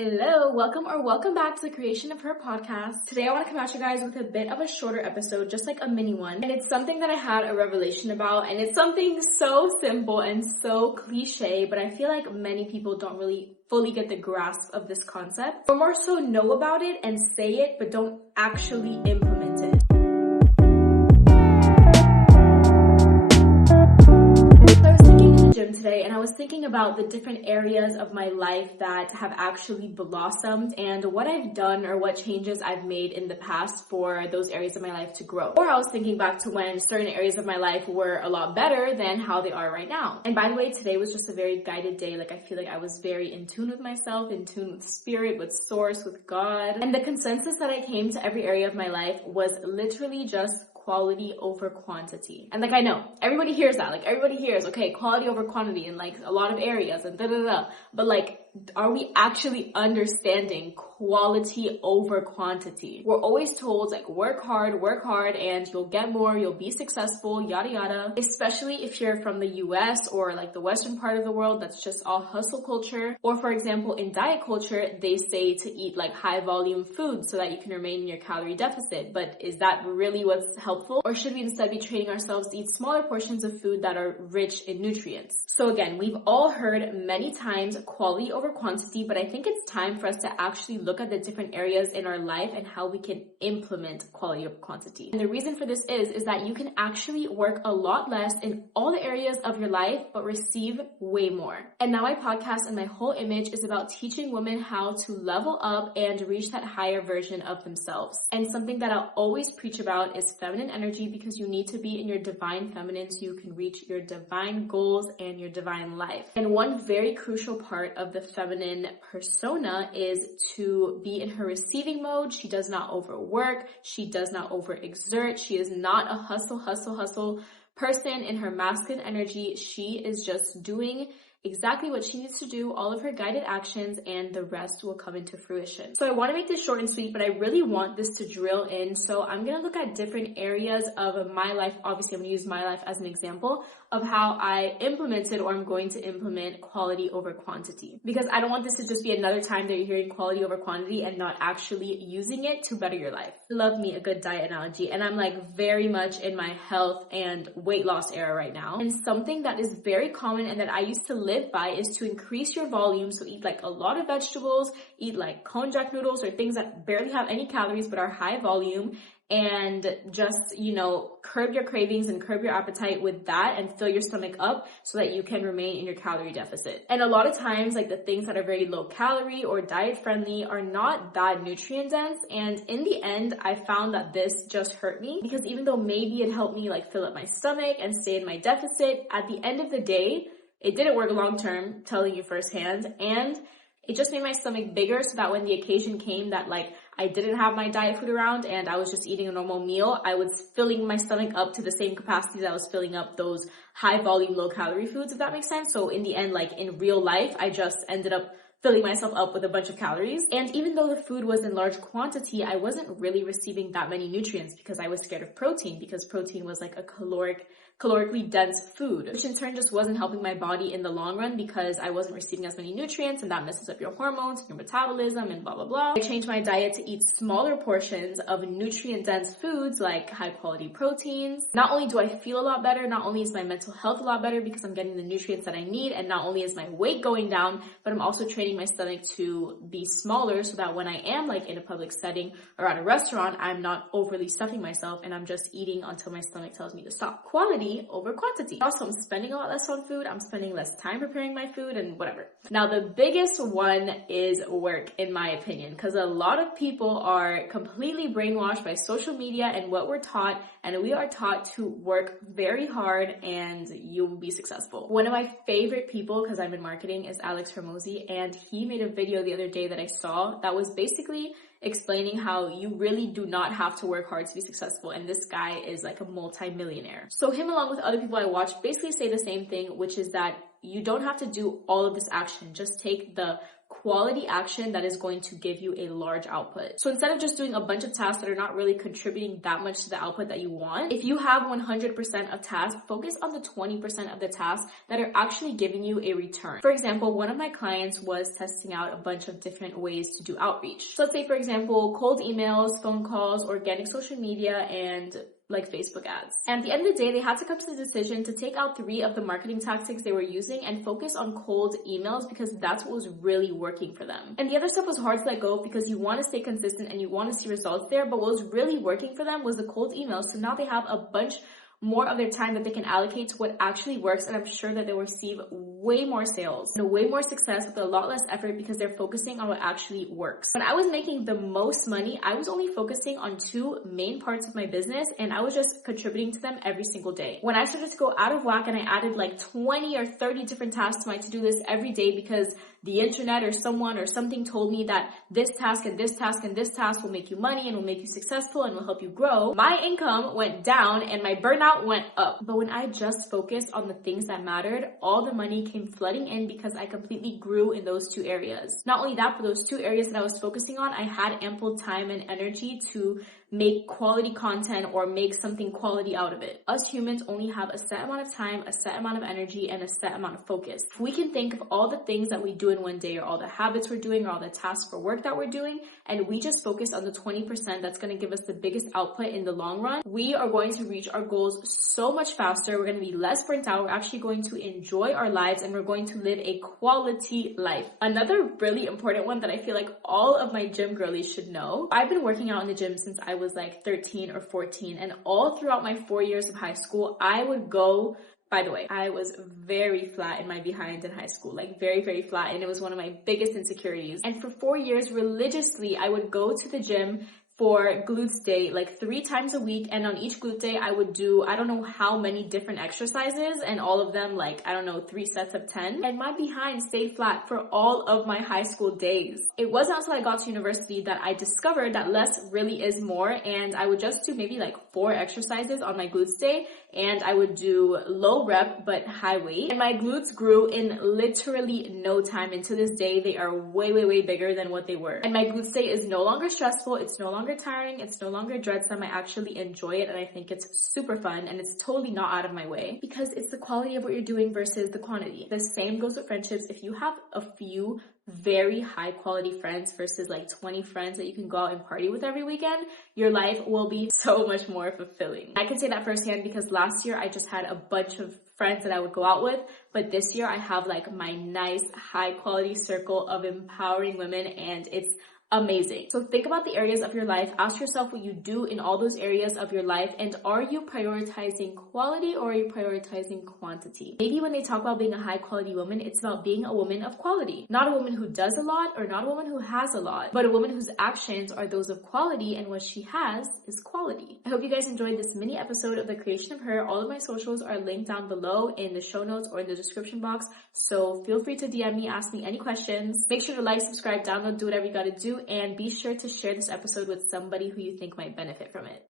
Hello, welcome back to the Creation of Her podcast. Today I want to come at you guys with a bit of a shorter episode, just like a mini one. And it's something that I had a revelation about, and it's something so simple and so cliche, but I feel like many people don't really fully get the grasp of this concept, or more so know about it and say it, but don't actually implement it. Gym today, and I was thinking about the different areas of my life that have actually blossomed and what I've done or what changes I've made in the past for those areas of my life to grow. Or I was thinking back to when certain areas of my life were a lot better than how they are right now. And by the way, today was just a very guided day. Like, I feel like I was very in tune with myself, in tune with spirit, with source, with God. And the consensus that I came to every area of my life was literally just quality over quantity. And like, I know everybody hears that, like everybody hears, okay, quality over quantity in like a lot of areas and but like, are we actually understanding quality over quantity? We're always told like work hard and you'll get more, you'll be successful, yada yada. Especially if you're from the US or like the Western part of the world, that's just all hustle culture. Or for example, in diet culture, they say to eat like high volume food so that you can remain in your calorie deficit. But is that really what's helpful? Or should we instead be training ourselves to eat smaller portions of food that are rich in nutrients? So again, we've all heard many times quality over quantity, but I think it's time for us to actually look at the different areas in our life and how we can implement quality over quantity. And the reason for this is that you can actually work a lot less in all the areas of your life, but receive way more. And now my podcast and my whole image is about teaching women how to level up and reach that higher version of themselves. And something that I'll always preach about is feminine energy, because you need to be in your divine feminine so you can reach your divine goals and your divine life. And one very crucial part of the feminine persona is to be in her receiving mode. She does not overwork. She does not overexert. She is not a hustle person. In her masculine energy, she is just doing exactly what she needs to do, all of her guided actions, and the rest will come into fruition. So I want to make this short and sweet, but I really want this to drill in. So I'm going to look at different areas of my life. Obviously, I'm going to use my life as an example of how I implemented, or I'm going to implement, quality over quantity. Because I don't want this to just be another time that you're hearing quality over quantity and not actually using it to better your life. Love me a good diet analogy. And I'm like very much in my health and weight loss era right now. And something that is very common and that I used to live by is to increase your volume. So eat like a lot of vegetables, eat like konjac noodles or things that barely have any calories but are high volume, and just, curb your cravings and curb your appetite with that and fill your stomach up so that you can remain in your calorie deficit. And a lot of times, like the things that are very low calorie or diet friendly are not that nutrient dense. And in the end, I found that this just hurt me, because even though maybe it helped me like fill up my stomach and stay in my deficit, at the end of the day, it didn't work long term, telling you firsthand, and it just made my stomach bigger so that when the occasion came that like I didn't have my diet food around and I was just eating a normal meal, I was filling my stomach up to the same capacity that I was filling up those high volume, low calorie foods, if that makes sense. So in the end, like in real life, I just ended up filling myself up with a bunch of calories. And even though the food was in large quantity, I wasn't really receiving that many nutrients because I was scared of protein, because protein was like a calorically dense food, which in turn just wasn't helping my body in the long run because I wasn't receiving as many nutrients, and that messes up your hormones, your metabolism, and blah, blah, blah. I changed my diet to eat smaller portions of nutrient-dense foods like high-quality proteins. Not only do I feel a lot better, not only is my mental health a lot better because I'm getting the nutrients that I need, and not only is my weight going down, but I'm also training my stomach to be smaller so that when I am like in a public setting or at a restaurant, I'm not overly stuffing myself and I'm just eating until my stomach tells me to stop. Quality over quantity. Also, I'm spending a lot less on food. I'm spending less time preparing my food and whatever. Now, the biggest one is work, in my opinion, because a lot of people are completely brainwashed by social media and what we're taught, and we are taught to work very hard and you will be successful. One of my favorite people, because I'm in marketing, is Alex Hormozi, and he made a video the other day that I saw that was basically explaining how you really do not have to work hard to be successful, and this guy is like a multi-millionaire. So him, along with other people I watch, basically say the same thing, which is that you don't have to do all of this action. Just take the quality action that is going to give you a large output. So instead of just doing a bunch of tasks that are not really contributing that much to the output that you want, if you have 100% of tasks, focus on the 20% of the tasks that are actually giving you a return. For example, one of my clients was testing out a bunch of different ways to do outreach. So let's say, for example, cold emails, phone calls, organic social media, and like Facebook ads. And at the end of the day, they had to come to the decision to take out 3 of the marketing tactics they were using and focus on cold emails because that's what was really working for them. And the other stuff was hard to let go because you want to stay consistent and you want to see results there, but what was really working for them was the cold emails. So now they have a bunch more of their time that they can allocate to what actually works, and I'm sure that they'll receive way more sales and way more success with a lot less effort because they're focusing on what actually works. When I was making the most money, I was only focusing on 2 main parts of my business and I was just contributing to them every single day. When I started to go out of whack and I added like 20 or 30 different tasks to my to-do list every day because the internet or someone or something told me that this task and this task and this task will make you money and will make you successful and will help you grow, my income went down and my burnout went up. But when I just focused on the things that mattered, all the money came flooding in because I completely grew in those 2 areas. Not only that, but those 2 areas that I was focusing on, I had ample time and energy to make quality content or make something quality out of it. Us humans only have a set amount of time, a set amount of energy, and a set amount of focus. If we can think of all the things that we do in one day or all the habits we're doing or all the tasks for work that we're doing, and we just focus on the 20% that's going to give us the biggest output in the long run, we are going to reach our goals so much faster. We're going to be less burnt out. We're actually going to enjoy our lives and we're going to live a quality life. Another really important one that I feel like all of my gym girlies should know. I've been working out in the gym since I was like 13 or 14, and all throughout my 4 years of high school, I would go. By the way, I was very flat in my behind in high school, like very, very flat. And it was one of my biggest insecurities. And for 4 years, religiously, I would go to the gym for glutes day, like 3 times a week. And on each glute day, I would do, I don't know how many different exercises, and all of them, like, I don't know, 3 sets of 10. And my behind stayed flat for all of my high school days. It wasn't until I got to university that I discovered that less really is more. And I would just do maybe like 4 exercises on my glutes day. And I would do low rep, but high weight. And my glutes grew in literally no time. And to this day, they are way, way, way bigger than what they were. And my glutes day is no longer stressful. It's no longer tiring. It's no longer dreadsome. I actually enjoy it. And I think it's super fun. And it's totally not out of my way because it's the quality of what you're doing versus the quantity. The same goes with friendships. If you have a few very high quality friends versus like 20 friends that you can go out and party with every weekend, your life will be so much more fulfilling. I can say that firsthand because last year I just had a bunch of friends that I would go out with, but this year I have like my nice high quality circle of empowering women, and it's amazing. So think about the areas of your life. Ask yourself what you do in all those areas of your life, and are you prioritizing quality or are you prioritizing quantity? Maybe when they talk about being a high quality woman, it's about being a woman of quality. Not a woman who does a lot or not a woman who has a lot, but a woman whose actions are those of quality, and what she has is quality. I hope you guys enjoyed this mini episode of The Creation of Her. All of my socials are linked down below in the show notes or in the description box, so feel free to DM me, ask me any questions. Make sure to like, subscribe, download, do whatever you gotta do, and be sure to share this episode with somebody who you think might benefit from it.